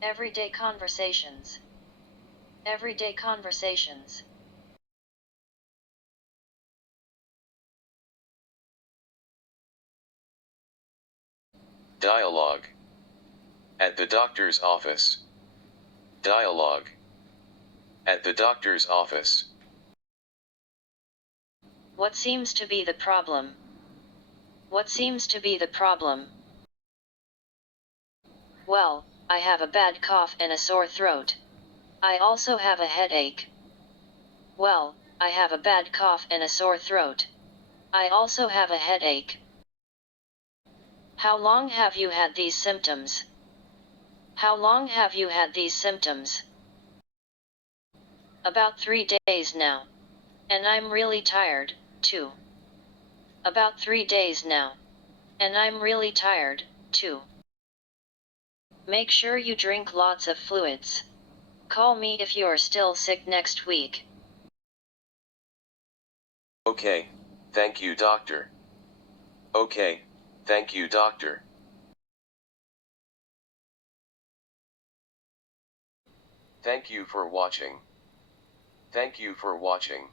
Everyday conversations. Everyday conversations. Dialogue. At the doctor's office. Dialogue. At the doctor's office. What seems to be the problem? What seems to be the problem? Well, I have a bad cough and a sore throat. I also have a headache. Well, I have a bad cough and a sore throat. I also have a headache. How long have you had these symptoms? How long have you had these symptoms? About 3 days now. And I'm really tired, too. About 3 days now. And I'm really tired, too. Make sure you drink lots of fluids. Call me if you're still sick next week. Okay, thank you, doctor. Okay, thank you, doctor. Thank you for watching. Thank you for watching.